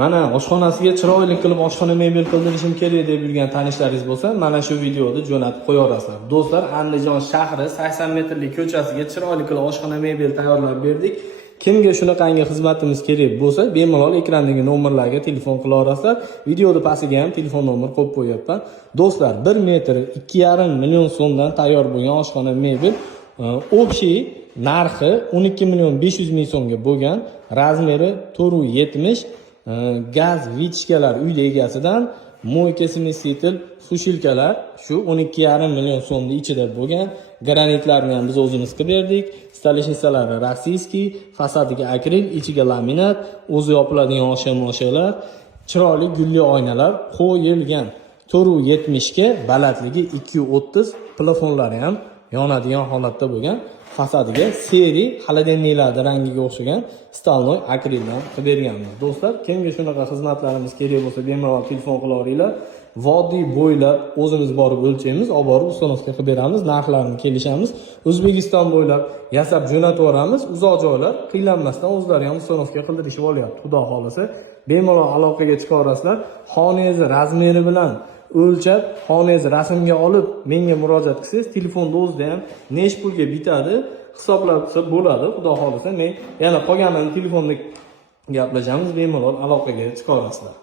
Mana oshxonasiga chiroyli qilib oshxona mebel qildirishim kerak deb yurgan tanishlaringiz bo'lsa, mana shu videoni jo'natib qo'yaverasizlar. Do'stlar, Andijon shahri 80 metrlik ko'chasiga chiroyli qilib oshxona mebel tayyorlab berdik. Kimga shunaqangi xizmatimiz kerak bo'lsa, bemalol ekrandagi nomerlarga telefon qilaverasizlar. Videoda pastiga ham telefon nomer qo'yib qo'yapman. Do'stlar, 1 metr 2,5 million so'mdan tayyor bo'lgan oshxona mebel общий narxi 12 million 500 ming so'mga bo'lgan, razmeri 470, gaz vichkalar uyda egasidan, moyka smesitel fushilkalar shu 12,5 million so'mning ichida bo'lgan. Granitlarni ham biz o'zimiz qilib berdik. Stoleshnisalari rossiyskiy, fasadiga akril, ichiga laminat, o'zi yopiladigan osha-moshalar, chiroyli gulli oynalar qo'yilgan. 470 ga, balandligi 230, plafonlari ham yonadigan holatda bo'lgan. Fasadiga seri xolodilniklarning rangiga o'xshagan stolnoy akrildan qilib berganmiz. Do'stlar, kimga shunaqa xizmatlarimiz kerak bo'lsa, bemalol telefon qilaveringlar. Vodiy bo'ylab o'zimiz borib o'lchaymiz, olib borib ustonovka qilib beramiz, narxlarini kelishamiz. O'zbekiston bo'ylab yasab jo'natib yuboramiz. Uzoq joylar qiynalmasdan o'zlari ham ustonovka qildirishib olyapti. Xudo xolasa, bemalol aloqaga chiqaverasizlar. Xoningizni razmeri bilan o'lchab, xoningizni rasmga olib, menga murojaat qilsangiz, telefonda o'zida ham nech pulga bitadi, hisoblab bo'ladi. Xudo xolasa, men yana qolganini telefonda gaplashamiz, bemalol aloqaga chiqaverasizlar.